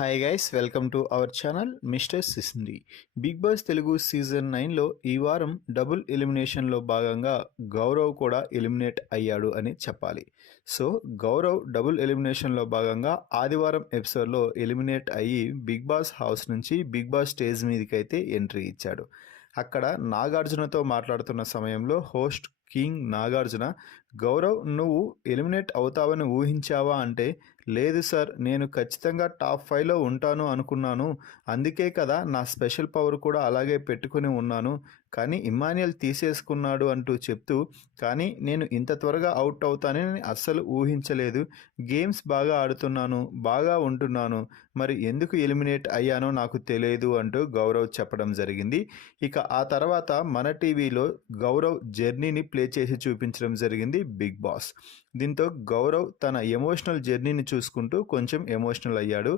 Hi guys, welcome to our channel mister Sisindri. Big boss Telugu season 9లో ఈ వారం double ఎలిమినేషన్లో భాగంగా గౌరవ్ కూడా ఎలిమినేట్ అయ్యాడు అని చెప్పాలి. సో గౌరవ్ డబుల్ ఎలిమినేషన్లో భాగంగా ఆదివారం ఎపిసోడ్లో ఎలిమినేట్ అయ్యి బిగ్ బాస్ హౌస్ నుంచి బిగ్ బాస్ స్టేజ్ మీదకి అయితే ఎంట్రీ ఇచ్చాడు. అక్కడ నాగార్జునతో మాట్లాడుతున్న సమయంలో హోస్ట్ కింగ్ నాగార్జున, గౌరవ్ నువ్వు ఎలిమినేట్ అవుతావని ఊహించావా అంటే, లేదు సార్, నేను ఖచ్చితంగా టాప్ 5లో ఉంటాను అనుకున్నాను, అందుకే కదా నా స్పెషల్ పవర్ కూడా అలాగే పెట్టుకుని ఉన్నాను, కానీ ఇమ్మాన్యుయల్ తీసేసుకున్నాడు అంటూ చెప్తూ, కానీ నేను ఇంత త్వరగా అవుట్ అవుతానని అస్సలు ఊహించలేదు, గేమ్స్ బాగా ఆడుతున్నాను, బాగా ఉంటున్నాను, మరి ఎందుకు ఎలిమినేట్ అయ్యానో నాకు తెలియదు అంటూ గౌరవ్ చెప్పడం జరిగింది. ఇక ఆ తర్వాత మన టీవీలో గౌరవ్ జర్నీని ప్లే చేసి చూపించడం జరిగింది బిగ్ బాస్. దీంతో గౌరవ్ తన ఎమోషనల్ జర్నీని చూసుకుంటూ కొంచెం ఎమోషనల్ అయ్యాడు.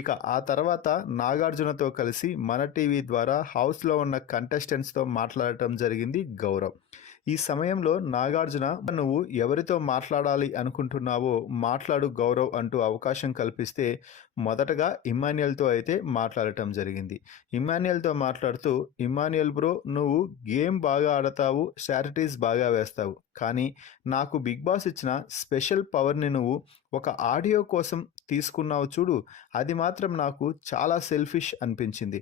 ఇక ఆ తర్వాత నాగార్జునతో కలిసి మన టీవీ ద్వారా హౌస్లో ఉన్న కంటెస్టెంట్స్తో మాట్లాడటం జరిగింది గౌరవ్. ఈ సమయంలో నాగార్జున, నువ్వు ఎవరితో మాట్లాడాలి అనుకుంటున్నావో మాట్లాడు గౌరవ్ అంటూ అవకాశం కల్పిస్తే మొదటగా ఇమ్మాన్యుయల్తో అయితే మాట్లాడటం జరిగింది. ఇమ్మాన్యుయల్తో మాట్లాడుతూ, ఇమ్మాన్యుయల్ బ్రో, నువ్వు గేమ్ బాగా ఆడతావు, స్ట్రాటజీస్ బాగా వేస్తావు, కానీ నాకు బిగ్ బాస్ ఇచ్చిన స్పెషల్ పవర్ని నువ్వు ఒక ఆడియో కోసం తీసుకున్నావు చూడు, అది మాత్రం నాకు చాలా సెల్ఫిష్ అనిపించింది.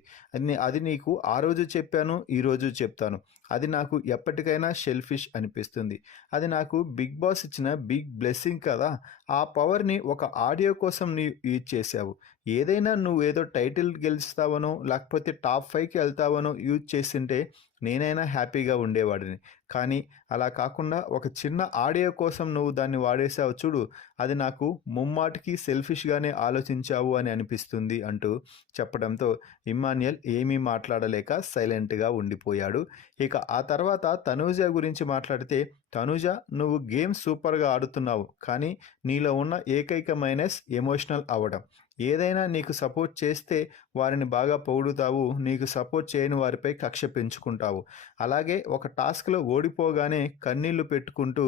అది నీకు ఆ రోజు చెప్పాను, ఈరోజు చెప్తాను, అది నాకు ఎప్పటికైనా సెల్ఫిష్ అనిపిస్తుంది. అది నాకు బిగ్ బాస్ ఇచ్చిన బిగ్ బ్లెస్సింగ్ కదా. ఆ పవర్ని ఒక ఆడియో కోసం నీవు యూజ్ చేసావు. ఏదైనా నువ్వు ఏదో టైటిల్ గెలుస్తావనో లేకపోతే టాప్ 5కి వెళ్తావనో యూజ్ చేసింటే నేనైనా హ్యాపీగా ఉండేవాడిని, కానీ అలా కాకుండా ఒక చిన్న ఆడియో కోసం నువ్వు దాన్ని వాడేసావు చూడు, అది నాకు ముమ్మాటికి సెల్ఫిష్గానే ఆలోచించావు అని అనిపిస్తుంది అంటూ చెప్పడంతో ఇమ్మాన్యుయల్ ఏమీ మాట్లాడలేక సైలెంట్గా ఉండిపోయాడు. ఇక ఆ తర్వాత తనూజ గురించి మాట్లాడితే, తనూజ, నువ్వు గేమ్ సూపర్గా ఆడుతున్నావు, కానీ నీలో ఉన్న ఏకైక మైనస్ ఎమోషనల్ అవ్వడం. ఏదైనా నీకు సపోర్ట్ చేస్తే వారిని బాగా పొగుడుతావు, నీకు సపోర్ట్ చేయని వారిపై కక్ష పెంచుకుంటావు. అలాగే ఒక టాస్క్లో ఓడిపోగానే కన్నీళ్లు పెట్టుకుంటూ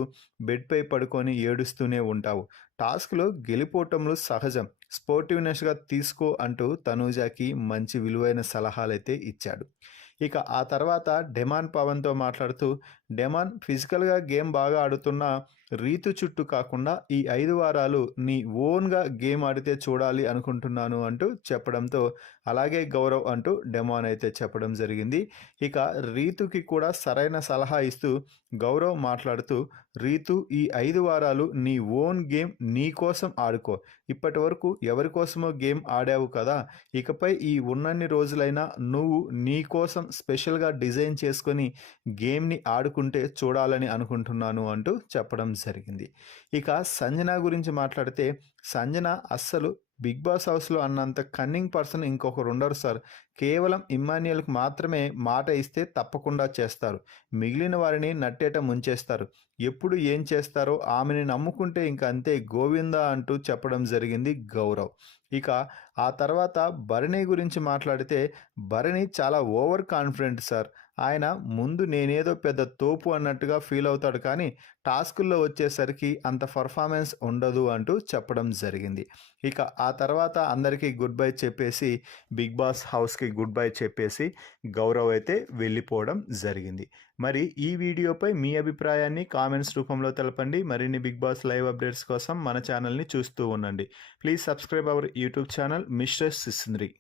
బెడ్పై పడుకొని ఏడుస్తూనే ఉంటావు. టాస్క్లో గెలిపోవటంలో సహజం, స్పోర్టివ్నెస్గా తీసుకో అంటూ తనూజాకి మంచి విలువైన సలహాలైతే ఇచ్చాడు. ఇక ఆ తర్వాత డెమాన్ పవన్తో మాట్లాడుతూ, డెమాన్, ఫిజికల్గా గేమ్ బాగా ఆడుతున్న రీతు చుట్టూ కాకుండా ఈ 5 వారాలు నీ ఓన్గా గేమ్ ఆడితే చూడాలి అనుకుంటున్నాను అంటూ చెప్పడంతో, అలాగే గౌరవ్ అంటూ డెమాన్ అయితే చెప్పడం జరిగింది. ఇక రీతుకి కూడా సరైన సలహా ఇస్తూ గౌరవ్ మాట్లాడుతూ, రీతు, ఈ 5 వారాలు నీ ఓన్ గేమ్ నీ కోసం ఆడుకో, ఇప్పటి వరకు ఎవరి కోసమో గేమ్ ఆడావు కదా, ఇకపై ఈ ఉన్నన్ని రోజులైనా నువ్వు నీ కోసం స్పెషల్గా డిజైన్ చేసుకొని గేమ్ని ఆడుకుంటే చూడాలని అనుకుంటున్నాను అంటూ చెప్పడం జరిగింది. ఇక సంజన గురించి మాట్లాడితే, సంజన అస్సలు బిగ్ బాస్ హౌస్లో అన్నంత కన్నింగ్ పర్సన్ ఇంకొకరు ఉండరు సార్. కేవలం ఇమ్మాన్యుయల్కి మాత్రమే మాట ఇస్తే తప్పకుండా చేస్తారు, మిగిలిన వారిని నట్టేట ముంచేస్తారు, ఎప్పుడు ఏం చేస్తారో ఆమెని నమ్ముకుంటే ఇంక అంతే గోవిందా అంటూ చెప్పడం జరిగింది గౌరవ్. ఇక ఆ తర్వాత భరణి గురించి మాట్లాడితే, భరణి చాలా ఓవర్ కాన్ఫిడెంట్ సార్. ఆయన ముందు నేనేదో పెద్ద తోపు అన్నట్టుగా ఫీల్ అవుతాడు, కానీ టాస్కుల్లో వచ్చేసరికి అంత పర్ఫార్మెన్స్ ఉండదు అంటూ చెప్పడం జరిగింది. ఇక ఆ తర్వాత అందరికీ గుడ్ బై చెప్పేసి, బిగ్ బాస్ హౌస్కి గుడ్ బై చెప్పేసి గౌరవ్ అయితే వెళ్ళిపోవడం జరిగింది. మరి ఈ వీడియోపై మీ అభిప్రాయాన్ని కామెంట్స్ రూపంలో తెలపండి. మరిన్ని బిగ్ బాస్ లైవ్ అప్డేట్స్ కోసం మన ఛానల్ని చూస్తూ ఉండండి. Please subscribe our YouTube channel mister సిసింద్రి.